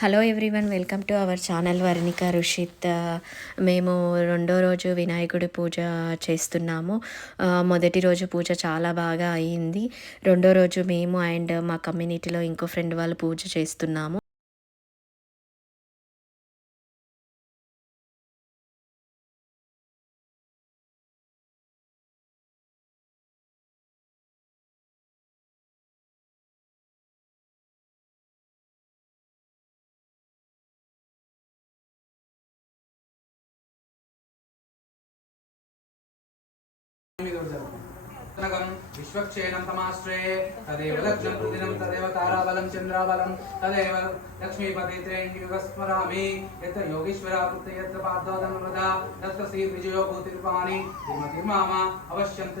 Hello everyone welcome to our channel Varnika Rushith. మేము రెండో రోజు వినాయకుడి పూజ చేస్తున్నాము. మొదటి రోజు పూజ చాలా బాగా అయ్యింది రెండో రోజు మేము అండ్ మా కమ్యూనిటీలో ఇంకో ఫ్రెండ్ వాళ్ళు పూజ చేస్తున్నాము. నగం విశ్వక్షేణం తమాశ్రే తదేవ లక్ష్యం ప్రతిదినం తదేవ తారాబలం చంద్రాబలం తదేవ లక్ష్మీపతి త్రేంగి స్మరామి యత్ర యోగీశ్వర కృత్య యత్ర పార్థోదం తత్ర శ్రీ విజయో భూతిర్పాణి తిర్మతిర్మామ అవశ్యం తు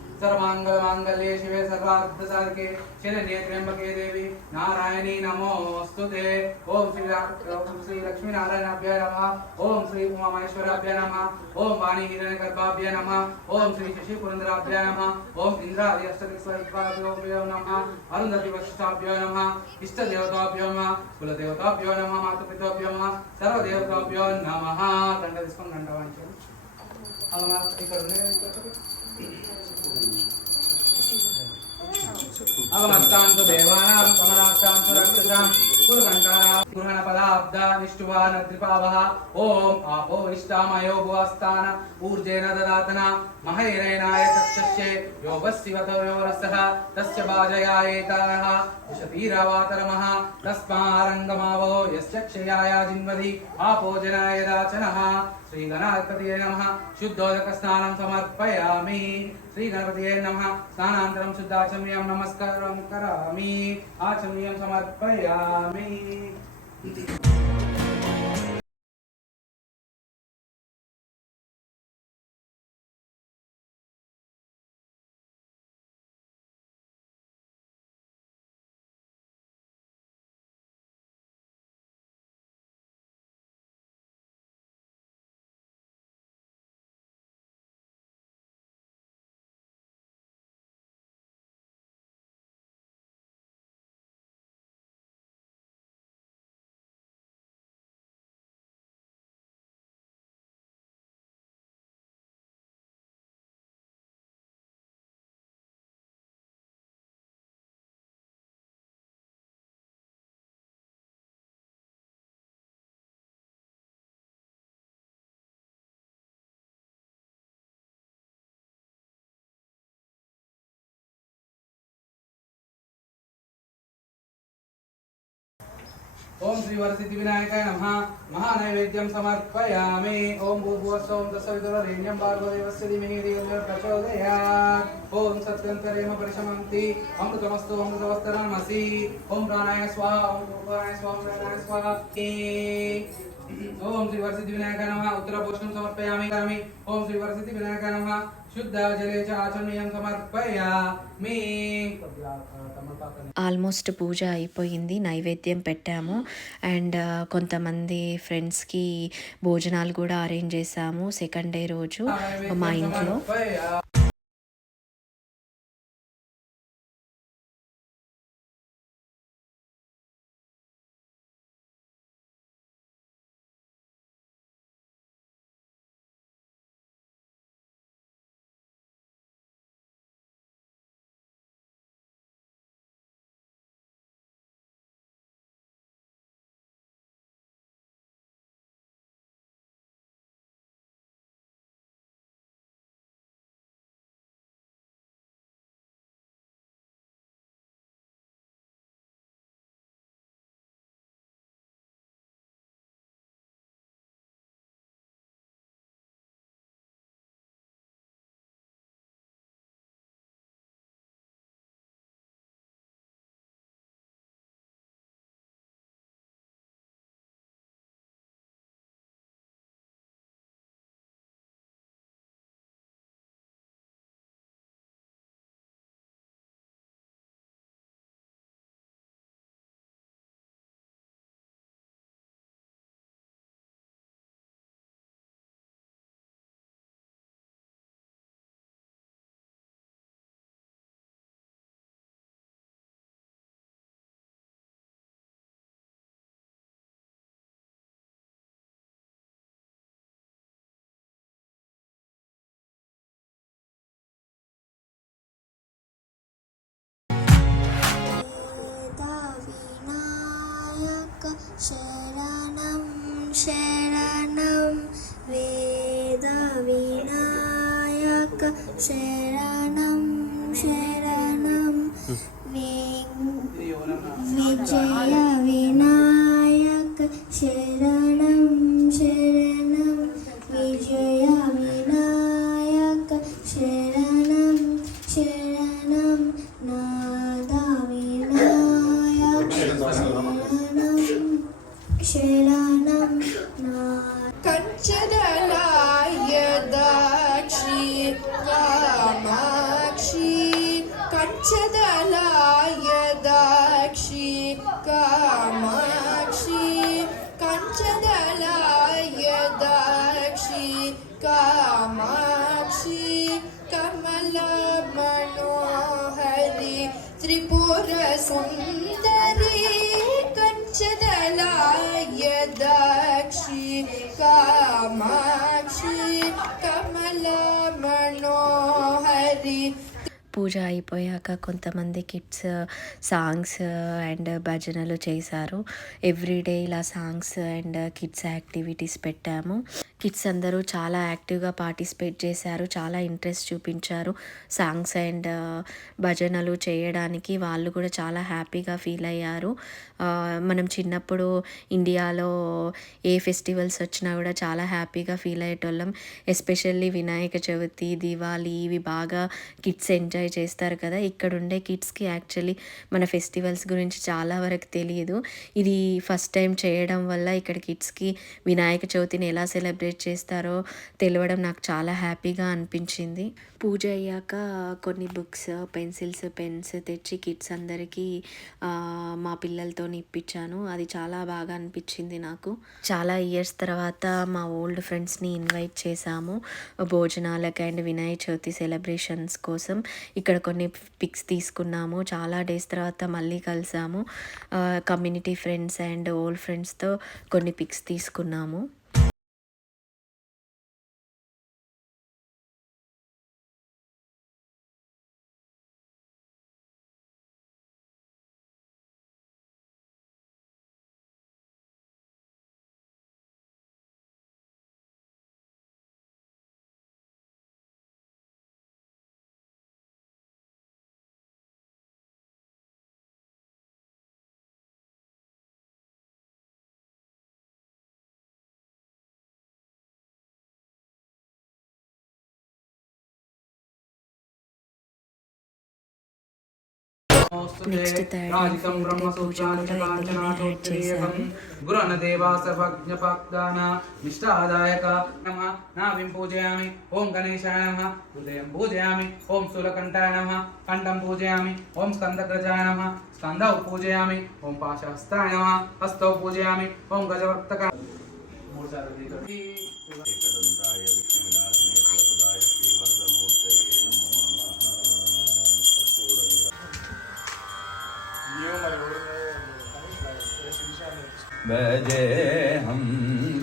పాతు మాంగళ్యే శివే సర్వార్థ సాధకే శరణ్యే త్ర్యంబకే దేవి. నారాయణీ నమోస్తుతే. ఓం శ్రీ ఓం శ్రీ లక్ష్మీనారాయణాభ్య నమ. ఓం శ్రీ ఉమామహేశ్వరాభ్య నమ. ఓం వాణి హిరణ్య గర్భాభ్య నమ. ఓం శ్రీ శశి పురంధరాభ్య నమ. ఓం ఇంద్రాది అష్టదిక్స్వరభ్యో నమ. అరుంధతి వశిష్టాభ్యో నమ. ఇష్టదేవతాభ్యో నమ. కులదేవతాభ్యో నమ. మాతృపితాభ్యో నమ. సర్వదేవతాభ్యో నమ. దండ తీసుకొని గంట వాంచారు అలా ఇక్కడ ఉన్నాయి. దేవానాం కమలాస్తాంతు రక్షసాం కురుకంఠానాం గృహణపదాబ్ద నిష్ఠువా నద్రిపావః ఓం ఆపో ఇష్టామయో భువస్థాన ఊర్జేన దదాతన మహైరైనాయ చక్షస్యే యోగస్సివతో తస్య బాజయాయేతారः విషతీరవాతరమः తస్మారంగమావో యస్య క్షయాయ జిన్వది జనాయ श्रीगणपति नम। शुद्धोदक शुद्धोदकस्नानं समर्पयामि। श्रीगणपतये नम। स्नानानन्तरं शुद्धाचम्य नमस्कार करा आचम्य समर्पयामि। ओम श्री श्रीवरसिद्धि विनायकाय नमः। महानैवेद्यं समर्पयामि। ओम भूभुवस्सोम दशविदुररेण्यं भार्गवदेवस्य धीमहि धियो प्रचोदयात्। ओम सत्यंतरेम परिशमन्ति। अमृतमस्तु अमृतवस्तरणमसि ओम प्राणाय स्वाहा, ओम प्राणाय स्वाहा प्राणाय स्वाहा। के ओम श्री श्रीवरसिद्धि विनायकाय नमः। उत्तरपोष्णं समर्पयामि ओम श्री श्रीवरसिद्धि विनायकाय नमः। ఆల్మోస్ట్ పూజ అయిపోయింది నైవేద్యం పెట్టాము. అండ్ కొంతమంది ఫ్రెండ్స్కి భోజనాలు కూడా అరేంజ్ చేసాము సెకండ్ డే రోజు మా ఇంట్లో. ശരണം ശരണം. വേദവിനായക ശരണം ശരണം. വിജയ कञ्चदलाय दाक्षी कामाक्षी कञ्चदलाय दाक्षी कामाक्षी कमलमनोहरि त्रिपुरसुन्दरी कञ्चदलाय दाक्षी कामाक्षी कमलमनोहरि పూజ అయిపోయాక కొంతమంది కిడ్స్ సాంగ్స్ అండ్ భజనలు చేశారు. ఎవ్రీడే ఇలా సాంగ్స్ అండ్ కిడ్స్ యాక్టివిటీస్ పెట్టాము. కిడ్స్ అందరూ చాలా యాక్టివ్గా పార్టిసిపేట్ చేశారు చాలా ఇంట్రెస్ట్ చూపించారు. సాంగ్స్ అండ్ భజనలు చేయడానికి వాళ్ళు కూడా చాలా హ్యాపీగా ఫీల్ అయ్యారు. మనం చిన్నప్పుడు ఇండియాలో ఏ ఫెస్టివల్స్ వచ్చినా కూడా చాలా హ్యాపీగా ఫీల్ అయ్యేటోళ్ళం. ఎస్పెషల్లీ వినాయక చవితి దివాళీ ఇవి బాగా కిడ్స్ ఎంజాయ్ చేస్తారు కదా. ఇక్కడ ఉండే కిడ్స్కి యాక్చువల్లీ మన ఫెస్టివల్స్ గురించి చాలా వరకు తెలియదు. ఇది ఫస్ట్ టైం చేయడం వల్ల ఇక్కడ కిడ్స్కి వినాయక చవితిని ఎలా సెలబ్రేట్ చేస్తారో తెలియడం నాకు చాలా హ్యాపీగా అనిపించింది. పూజ అయ్యాక కొన్ని బుక్స్ పెన్సిల్స్ పెన్స్ తెచ్చి కిడ్స్ అందరికీ మా పిల్లలతో ఇప్పించాను. అది చాలా బాగా అనిపించింది నాకు. చాలా ఇయర్స్ తర్వాత మా ఓల్డ్ ఫ్రెండ్స్ని ఇన్వైట్ చేశాము. భోజనాలకు అండ్ వినాయక చవితి సెలబ్రేషన్స్ కోసం. ఇక్కడ కొన్ని పిక్స్ తీసుకున్నాము. చాలా డేస్ తర్వాత మళ్ళీ కలిసాము. కమ్యూనిటీ ఫ్రెండ్స్ అండ్ ఓల్డ్ ఫ్రెండ్స్తో కొన్ని పిక్స్ తీసుకున్నాము. Next third and రాజితం fourth బ్రహ్మసూత్రాన్ని పూజ కూడా ఇందులోనే add కాంచనాటోత్తరీయకం చేశాను. గురనదేవా సర్వజ్ఞపాక్దాన నిష్టాదాయక నమ నాభిం పూజయామి ఓం గణేశాయ నమ హృదయం పూజయామి ఓం స్థూలకంఠాయ నమ కంఠం పూజయామి ఓం స్కందగ్రజాయ నమ స్కందౌ పూజయామి ఓం పాశహస్తాయ నమ హస్తౌ పూజయామి ఓం గజవర్తక మూడు సార్లు भजेऽहं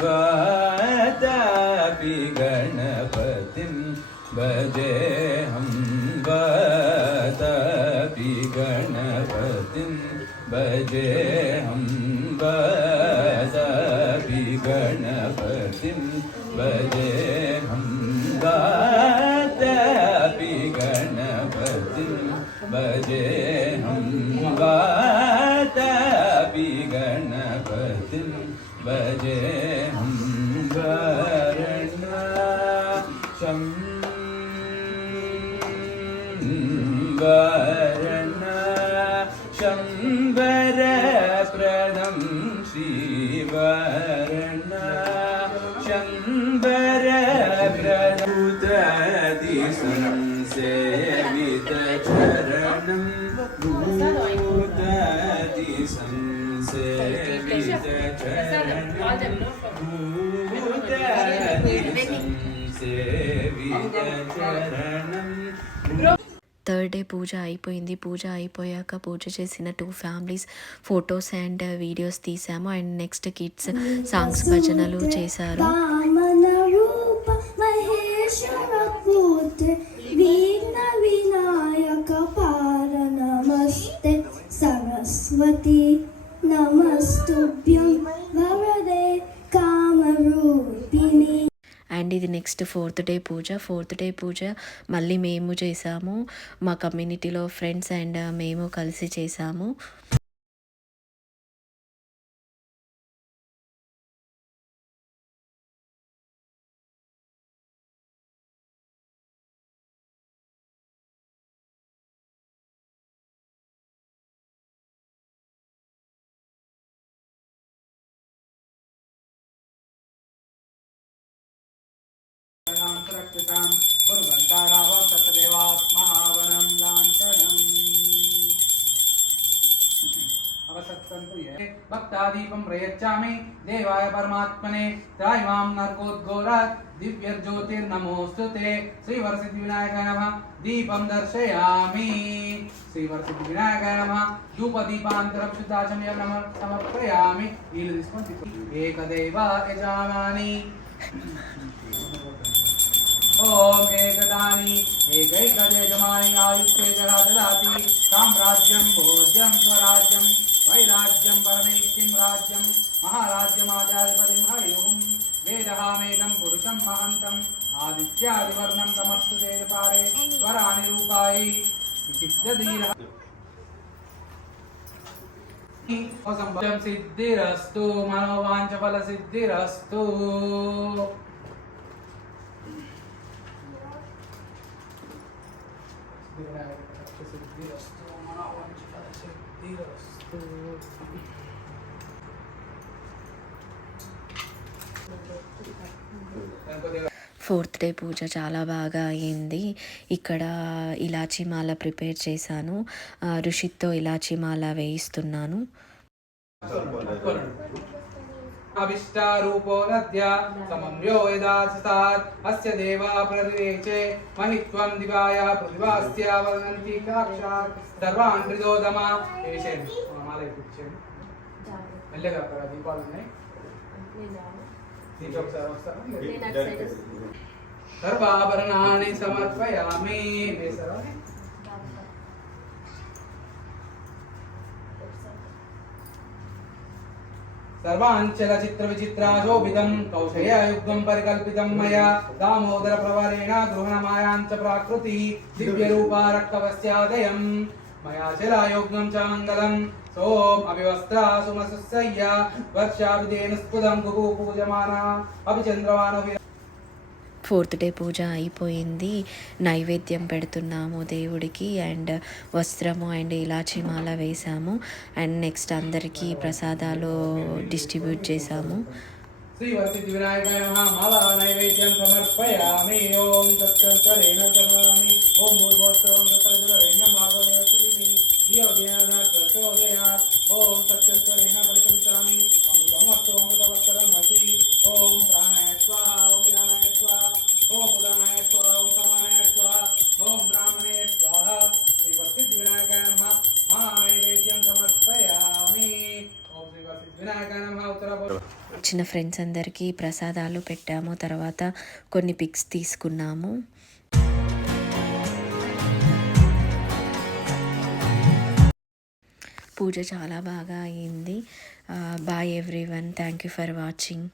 वातापि गणपतिं भजेऽहं वातापि गणपतिं भजेऽहं वातापि गणपतिं भजेऽहं वातापि థర్డ్ డే పూజ అయిపోయింది. పూజ అయిపోయాక పూజ చేసిన two families photos and videos తీసాము. అండ్ నెక్స్ట్ కిడ్స్ సాంగ్స్ భజనలు చేశారు. సరస్వతి నమస్తుభ్యం. ఇది next fourth day puja. Fourth day puja మళ్ళీ మేము చేసాము. మా కమ్యూనిటీలో ఫ్రెండ్స్ అండ్ మేము కలిసి చేసాము. तप्तादीपं प्रयच्छामि। देवाय परमात्मने त्रायमां नर्कोद्घोरात् दिव्यज्योतिर्नमोऽस्तु ते। श्रीवरसिद्धिविनायकाय नमः। दीपं दर्शयामि। श्रीवरसिद्धिविनायकाय नमः। धूपदीपान्तरं शुद्धाचमयं नमः समर्पयामि। एकदेव यजामानि। ॐ एकदानि। एकैकदेजमानि आयुष्य जरा ददाति। साम्राज्यम भोज्यम स्वराज्यम अभिराज्यं परमेप्तिं राज्यं महाराज्यमाचार्यपतिं हरिहुं वेदहामेदं पुरुषं महन्तम् आदित्यादिवर्णं तमस्तु तेजपारे स्वरानिरूपायै चित्तधीरः सिद्धिस्तु मनोवांच फल सिद्धिस्तु ఫోర్త్ డే పూజ చాలా బాగా అయ్యింది. ఇక్కడ ఇలాచీ మాల ప్రిపేర్ చేశాను. ఆ, ఇలాచీ మాల వేయిస్తున్నాను. అవిష్టారూపో నద్య సమమ్యో యదాసతాత్ అస్య దేవా ప్రతిరేచే మహిత్వం దివాయ పృథివాస్య వదంతి సాక్షాత్ సర్వాన్ హృదోదమ వేసేయండి మాల కూర్చోండి మెల్లగా అక్కడ దీపాలు ఉన్నాయి దీంట్లో ఒకసారి వస్తారా సర్వాభరణాన్ని సమర్పయామి వేసారా సర్వాంచల చిత్ర విచిత్రాశోభితం కౌశయయుగ్మం పరికల్పితం మయా దామోదర ప్రవరేణ గృహణమాయాంచ ప్రాకృతి దివ్యరూపారక్కవస్యాదయం మయాచలాయోగ్యం చ మంగళం సోం అభివస్త్రా సుమసుస్సయ్య వర్షాభిధేనుస్ఫుదం గుహు పూజమానా అభిచంద్రమానవి ఫోర్త్ డే పూజ అయిపోయింది నైవేద్యం పెడుతున్నాము దేవుడికి అండ్ వస్త్రము అండ్ ఇలాచీ మాల వేసాము అండ్ నెక్స్ట్ అందరికీ ప్రసాదాలు డిస్ట్రిబ్యూట్ చేసాము श्रीवरसिद्धि विनायकाय नमः माला नैवेद्यं समर्पयामि ॐ तत्सत्करेण करोमि ॐ भूर्भुवस्सवं तत्सवितुरेण्यं भागवदेवश्रीमि धियोदेन प्रचोदयात् ॐ तत्सत्करेण परिकल्पयामि వచ్చిన ఫ్రెండ్స్ అందరికీ ప్రసాదాలు పెట్టాము. తర్వాత కొన్ని పిక్స్ తీసుకున్నాము. పూజ చాలా బాగా అయింది. Bye everyone thank you for watching